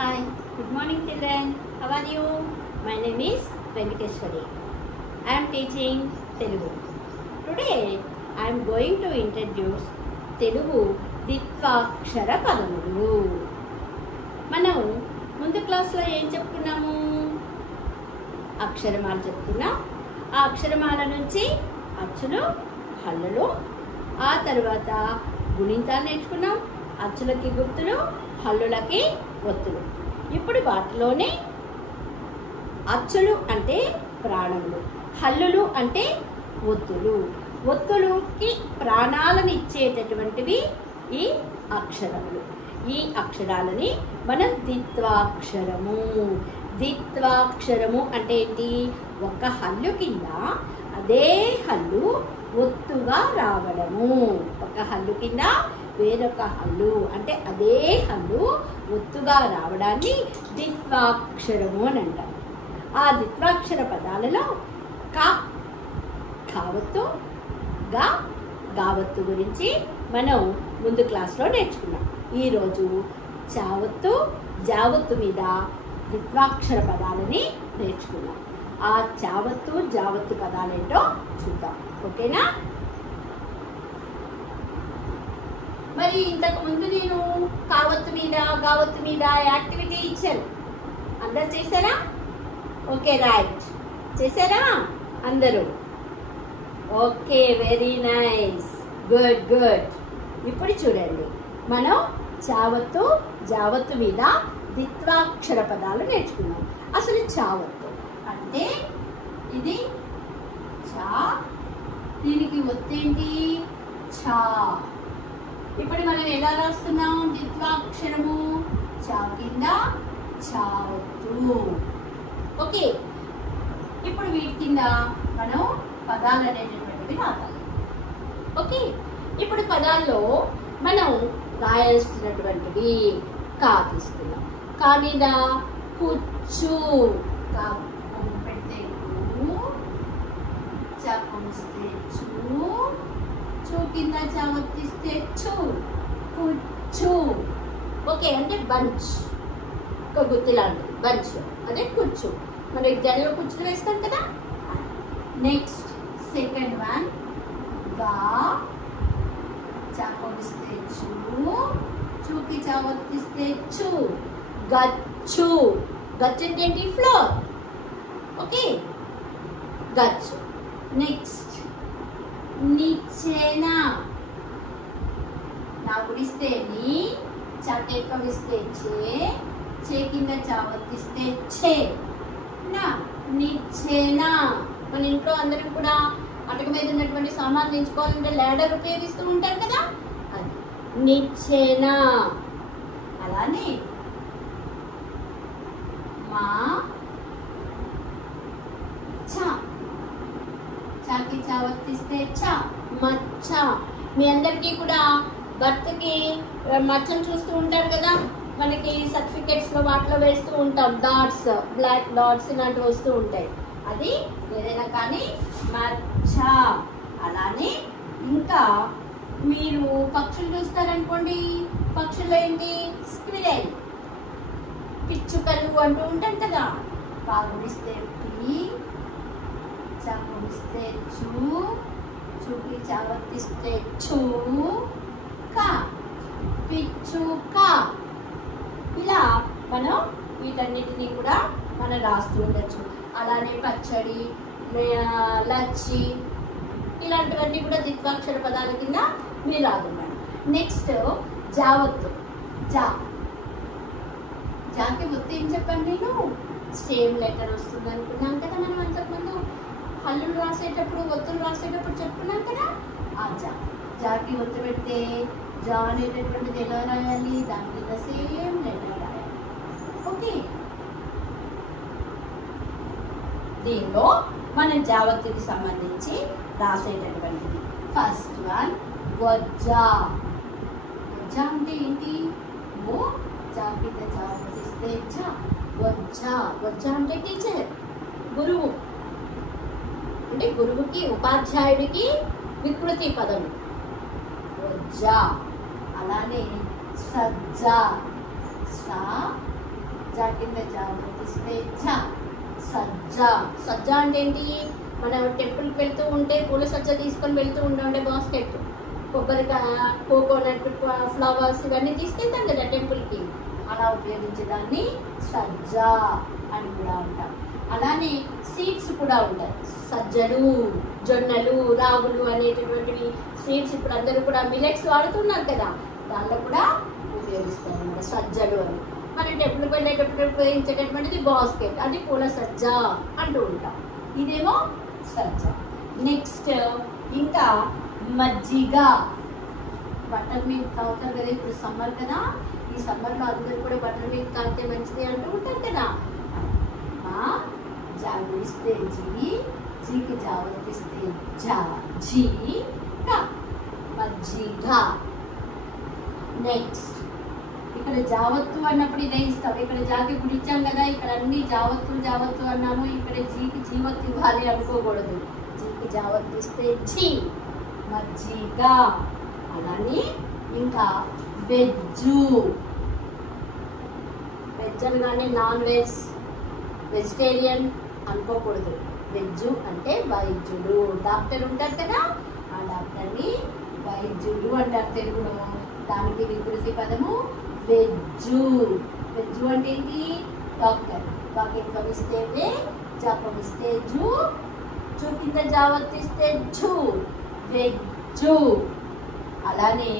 Hi, good morning children. How are you? My name is Venkateshwari. I am teaching Telugu. Today I am going to introduce Telugu ద్విత్వాక్షర పదములు. మనం ముందు క్లాస్లో ఏం చెప్పుకున్నాము? అక్షరమాల చెప్పుకున్నాం. ఆ అక్షరమాల నుంచి అచ్చులు, హల్లులు, ఆ తర్వాత గుణింతాలు నేర్చుకున్నాం. అచ్చులకి గుర్తులు, హల్లులకి ఒత్తులు. ఇప్పుడు వాటిలోనే అచ్చులు అంటే ప్రాణములు, హల్లులు అంటే ఒత్తులు. ఒత్తులుకి ప్రాణాలను ఇచ్చేటటువంటివి ఈ అక్షరములు. ఈ అక్షరాలని మనం ద్విత్వాక్షరము. ద్విత్వాక్షరము అంటే ఏంటి? ఒక హల్లు కింద అదే హల్లు ఒత్తుగా రావడము. ఒక హల్లు కింద వేరొక హల్లు అంటే అదే హల్లు ఒత్తుగా రావడాన్ని ద్విత్వాక్షరము అని అంటారు. ఆ ద్విత్వాక్షర పదాలలో కావత్తు, గావత్తు గురించి మనం ముందు క్లాస్లో నేర్చుకున్నాం. ఈరోజు చావత్తు, జావత్తు మీద ద్విత్వాక్షర పదాలని నేర్చుకున్నాం. ఆ చావత్తు, జావత్తు పదాలేంటో చూద్దాం. ఓకేనా? మరి ఇంతకు ముందు నేను కావత్తు మీద, గావత్తు మీద యాక్టివిటీ ఇచ్చాను. అందరు చేశారా? Okay, right. చేశారా అందరూ? Okay, very nice, good good. ఇప్పుడు చూడండి, మనం చావత్తు, జావత్తు మీద ద్విత్వాక్షర పదాలు నేర్చుకున్నాం. అసలు చావత్తు అంటే ఇది చా, దీనికి ఒత్తేంటి? చా. ఇప్పుడు మనం ఎలా రాస్తున్నాం? ద్విత్వాక్షరము చా కింద చావత్తు. ఓకే, ఇప్పుడు వీటి కింద మనం పదాలు అనేటటువంటివి రావాలి. ఓకే, ఇప్పుడు పదాల్లో మనం రాయాల్సినటువంటివి కా తీసుకున్నాం. కా మీద కుచ్చు, పెడితే చాకొస్తే చూ, చూ కింద చావత్తిస్తే చూ, కుచ్చు. ఓకే, అంటే బంచ్, ఒక గుత్తి లాంటిది బంచ్, అదే కుచ్చు. మనకి జడలో కుచ్చులు వేస్తాం కదా. నెక్స్ట్ సెకండ్ వన్ గా, చాకొస్తే చూ, చూకి చావత్తిస్తే చూ, గచ్చు. గచ్చు అంటే ఏంటి? ఫ్లోర్. ఓకే, గచ్చు. నెక్స్ట్ నిచ్చెన, నా గుడిస్తే నీ, చాకేకమిస్తే చే, చే కింద చావత్తిస్తే చే, నా నిచ్చెన. మన ఇంట్లో అందరం కూడా అటక మీద ఉన్నటువంటి సామాన్లు ఎంచుకోవాలంటే ల్యాడర్ ఉపయోగిస్తూ ఉంటారు కదా, అది నిచ్చెన. అలానే మా చా, చాకి చావత్తిస్తే చా, మచ్చ. మీ అందరికీ కూడా బర్త్కి మచ్చలు చూస్తూ ఉంటారు కదా, మనకి సర్టిఫికెట్స్లో వాటిలో వేస్తూ ఉంటాం. డాట్స్, బ్లాక్ డాట్స్ ఇలాంటివి వస్తూ ఉంటాయి. అది ఏదైనా కానీ మచ్చ. అలానే ఇంకా మీరు పక్షులు చూస్తారనుకోండి, పక్షులు ఏంటి? స్క్విరెల్, పిచ్చుకలు అంటూ ఉంటాం కదా. పాగుడిస్తే పీ, చాకుడిస్తే చూ, చూకి చావత్తిస్తే చూ, కా, పిచ్చుక. ఇలా మనం వీటన్నిటినీ కూడా మనం రాస్తూ ఉండొచ్చు. అలానే పచ్చడి, లచ్చి, ఇలాంటివన్నీ కూడా ద్విత్వాక్షర పదాల కింద మీరు రాదున్నాను. నెక్స్ట్ జావత్తు. జాకి ఒత్తు ఏం చెప్పాను నేను? సేమ్ లెటర్ వస్తుంది అనుకున్నాం కదా మనం అంతకుముందు. హల్లులు రాసేటప్పుడు, ఒత్తులు రాసేటప్పుడు చెప్పుకున్నాం కదా. ఆ జాకి ఒత్తు పెడితే జా అనేటటువంటిది ఎలా రాయాలి? దాని మీద సేమ్ లెటర్ రాయాలి. ఓకే, దీనిలో మనం జావత్తుకి సంబంధించి రాసేటటువంటిది ఫస్ట్ వన్ వజ్జ. వజ్జ అంటే ఏంటి? ఓ జా కింద చావత్తిస్తే జా, వజ్జ. వజ్జ అంటే టీచర్, గురువు. అంటే గురువుకి, ఉపాధ్యాయుడికి వికృతి పదం వజ్జ. అలానే సజ్జ, సా జా కింద జావత్తిస్తే జ సజ్జ. సజ్జ అంటే ఏంటి? మనం టెంపుల్కి వెళ్తూ ఉంటే పూల సజ్జ తీసుకొని వెళ్తూ ఉండే బాస్కెట్, కొబ్బరికాయ, కోకోనట్, ఫ్లవర్స్ ఇవన్నీ తీసుకెళ్తాం కదా టెంపుల్కి, అలా ఉపయోగించే దాన్ని సజ్జ అని కూడా అంటాం. అలానే సీడ్స్ కూడా ఉంటాయి. సజ్జలు, జొన్నలు, రాగులు అనేటటువంటివి సీడ్స్ ఇప్పుడు అందరూ కూడా మిలెట్స్ వాడుతున్నారు కదా, దానిలో కూడా ఉపయోగిస్తారు అన్నమాట సజ్జలు అని. మనం టెంపుల్కి వెళ్ళేటప్పుడు ఉపయోగించేటటువంటిది బాస్కెట్, అది పూల సజ్జ అంటూ ఉంటాం. ఇదేమో సజ్జ. నెక్స్ట్ ఇంకా మజ్జిగ. బటర్ మిల్క్ తాగుతారు కదా, ఇప్పుడు సమ్మర్ కదా, ఈ సమ్మర్లో అందరూ కూడా బటర్ మిల్క్ తాగితే మంచిది అంటూ ఉంటారు కదా. జాగ్రత్తిస్తే జీ, జీకి జాగ్రత్తిస్తే జా, జీ గా మజ్జిగ. నెక్స్ట్ ఇక్కడ జావత్తు అన్నప్పుడు ఇదే ఇస్తాం. ఇక్కడ జాకి గుడిచ్చాం కదా, ఇక్కడ అన్ని జావత్తు అన్నాము. ఇక్కడ జీకి జీవత్తు ఇవ్వాలి అనుకోకూడదు. జీకి జావత్తిస్తే జీ మజ్జిగ. అలానే ఇంకా వెజ్జు. వెజ్ అనగానే నాన్ వెజ్, వెజిటేరియన్ అనుకోకూడదు. వెజ్జు అంటే వైద్యుడు. డాక్టర్ ఉంటారు కదా, ఆ డాక్టర్ని వైద్యుడు అంటారు తెలుగులో. దానికి వికృతి పదము వెజ్జు. వెజ్జు అంటే ఏంటి? డాక్టర్. వాక్యం కవిస్తే వే, జా కవిస్తే జూ, జూ కింద జావత్తిస్తే జూ, వెజ్జు. అలానే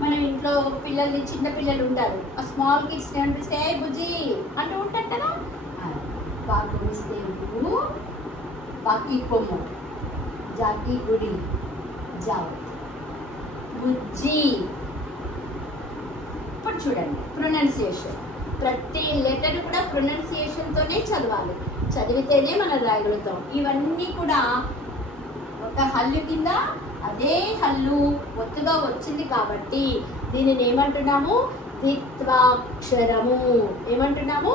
మన ఇంట్లో పిల్లల్ని, చిన్న పిల్లలు ఉంటారు, ఆ స్మాల్ కిడ్స్ కనిపిస్తే బుజ్జి అంటూ ఉంటారు కదా, వాకిస్తే ఊ, వాకి కొమ్ము, జాకి గుడి, జావత్, బుజ్జి. ఇప్పుడు చూడండి ప్రొనౌన్సియేషన్. ప్రతి లెటర్ కూడా ప్రొనౌన్సియేషన్తోనే చదవాలి. చదివితేనే మనం రాయగలుగుతాం. ఇవన్నీ కూడా ఒక హల్లు కింద అదే హల్లు ఒత్తుగా వచ్చింది కాబట్టి దీనిని ఏమంటున్నాము? ద్విత్వాక్షరము. ఏమంటున్నాము?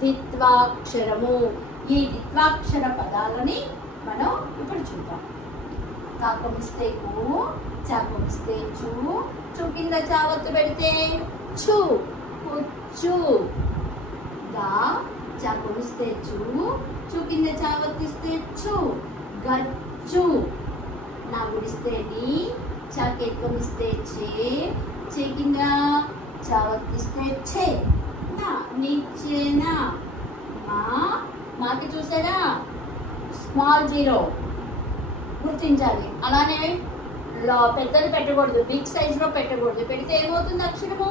ద్విత్వాక్షరము. ఈ ద్విత్వాక్షర పదాలని మనం ఇప్పుడు చూద్దాం. కాకమిస్తే కు, చాకమిస్తే చూ, చూ కింద చావత్తు పెడితే చూ, కుచ్చు. గా చాకమిస్తే చూ, చూ కింద చావత్తిస్తే చూ, గచ్చు. నా గుడిస్తే నీ, చాకెక్కమిస్తే చే, చే కింద చావత్తిస్తే ఛే, నా నిచ్చేనా. మాకి చూసారా స్మాల్ జీరో గుర్తించాలి. అలానే పెద్దది పెట్టకూడదు, బిగ్ సైజులో పెట్టకూడదు. పెడితే ఏమవుతుంది? అక్షరము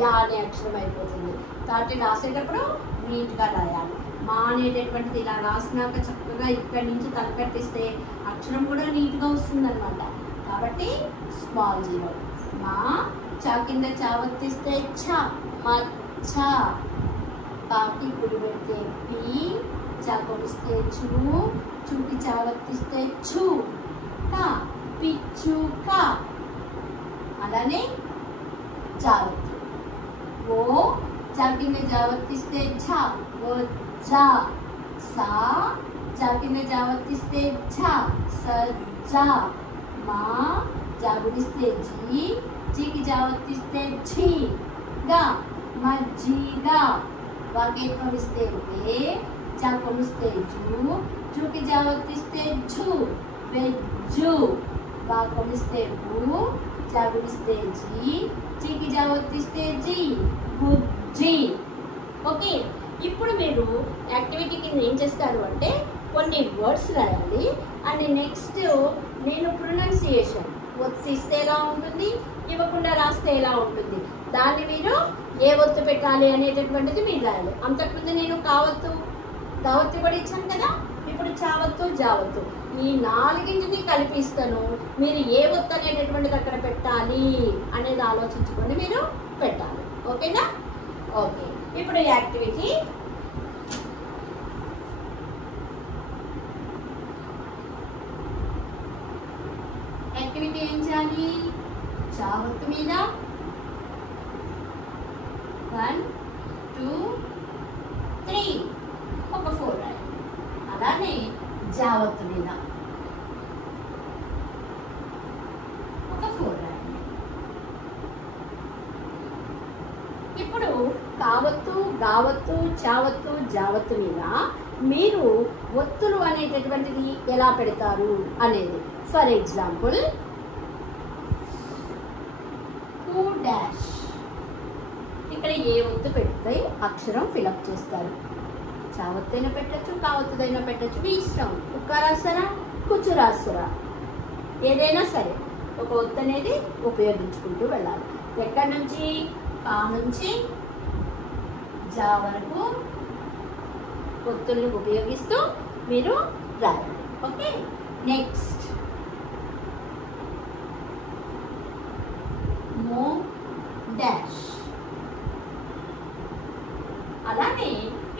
యా అనే అక్షరం అయిపోతుంది. కాబట్టి రాసేటప్పుడు నీట్గా రాయాలి. మా అనేటటువంటిది ఇలా రాసినాక చక్కగా ఇక్కడి నుంచి తలకట్టిస్తే అక్షరం కూడా నీట్గా వస్తుంది అనమాట. కాబట్టి స్మాల్ జీరో. మా చా కింద చావత్తిస్తే ఛ, మచ్చ. పాకి గుడి పెడితే పి, చాకొస్తే చూ, చూకి చావత్తిస్తే చూ, కా, పిచ్చుక. అలానే జావత్తు. ఓ చా కింద జావత్తిస్తే ఝ, ఓ జా. సా జా కింద జావత్తిస్తే ఝ, సజ్జ. మా జాగుడిస్తే జీ, జీకి జావత్తిస్తే ఝీ, గా మజ్జిగా. వాకేత్వమిస్తే వే, చాకొమిస్తే జూ, జూకి జావత్తిస్తే ఝూ, వెజ్జు. వాకొమిస్తే ఊ, జాగుడిస్తే జీ, జీకి జావత్తిస్తే జీ, బుజ్జి. ఓకే, ఇప్పుడు మీరు యాక్టివిటీ కింద ఏం చేస్తారు అంటే కొన్ని వర్డ్స్ రాయాలి. అండ్ నెక్స్ట్ నేను ప్రొనౌన్సియేషన్ ఒత్తిస్తే ఎలా ఉంటుంది, ఇవ్వకుండా రాస్తే ఎలా ఉంటుంది, దాన్ని మీరు ఏ ఒత్తు పెట్టాలి అనేటటువంటిది మీరు రాయాలి. అంతకుముందు నేను కావత్తు, దావత్తు కూడా ఇచ్చాను కదా, ఇప్పుడు చావత్తు, జావత్తు, ఈ నాలుగింటిని కలిపిస్తాను. మీరు ఏ ఒత్తు అనేటటువంటిది అక్కడ పెట్టాలి అనేది ఆలోచించుకొని మీరు పెట్టాలి. ఓకేనా? ఓకే, ఇప్పుడు యాక్టివిటీ ఏం చేయాలి? చావత్తు మీద 1 2 3 ఒక 4 రాయాలి. అలానే జావత్తు మీద ఒక 4 రాయాలి. ఇప్పుడు కావత్తు, గావత్తు, చావత్తు, జావత్తు మీద మీరు ఒత్తులు అనేటటువంటిది ఎలా పెడతారు అనేది. ఫర్ ఎగ్జాంపుల్ హూ డాష్, ఇక్కడ ఏ ఒత్తు పెడితే అక్షరం ఫిలప్ చేస్తారు. చావత్తైనా పెట్టచ్చు, కావత్తుదైనా పెట్టచ్చు, మీ ఇష్టం. కుక్క రాస్తారా, కుచ్చు రాస్తారా, ఏదైనా సరే ఒక ఒత్తు అనేది ఉపయోగించుకుంటూ వెళ్ళాలి. ఎక్కడి నుంచి, కా నుంచి జా వరకు ఒత్తుల్ని ఉపయోగిస్తూ మీరు రాయాలి. ఓకే, నెక్స్ట్ మో డాష్. అలానే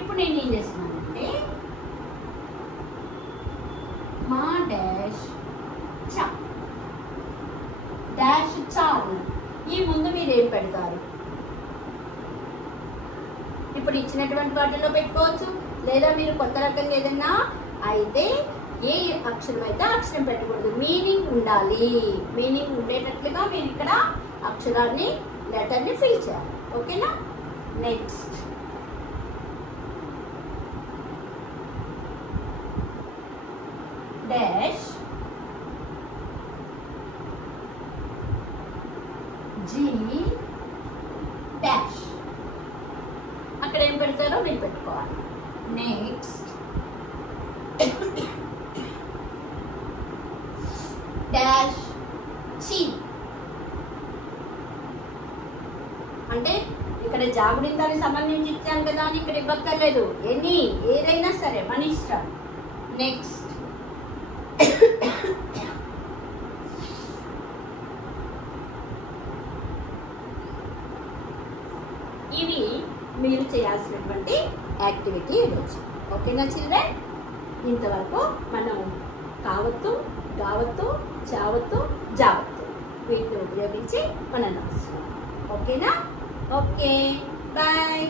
ఇప్పుడు నేను ఏం చేస్తున్నానంటే మా డాష్ చా, డాష్ చాలు. ఈ ముందు మీరు ఏం పెడతారు? ఇప్పుడు ఇచ్చినటువంటి వాటిలో పెట్టుకోవచ్చు, లేదా మీరు కొత్త రకంగా ఏదన్నా అయితే ఏ అక్షరం అయితే అక్షరం పెట్టకూడదు, మీనింగ్ ఉండాలి. మీనింగ్ ఉండేటట్లుగా మీరు ఇక్కడ అక్షరాన్ని, లెటర్ని ఫిల్ చేయాలి. ఓకేనా? నెక్స్ట్ డాష్ జీ డాష్, అక్కడ ఏం పెడతారో మీరు పెట్టుకోవాలి. నెక్స్ట్ డాష్ చి, అంటే ఇక్కడ జాగుడిందానికి సంబంధించి ఇచ్చాను కదా అని ఇక్కడ ఇవ్వక్కర్లేదు, ఏదైనా సరే మన ఇష్టం. నెక్స్ట్ ఇవి మీరు చేయాల్సినటువంటి యాక్టివిటీ ఈరోజు. ఓకేనా చిల్డ్రన్? ఇంతవరకు మనం కావత్తు, గావత్తు, చావత్తు, జావత్తు వీటిని ఉపయోగించి మనం రాస్తున్నాం. ఓకేనా? Okay, bye.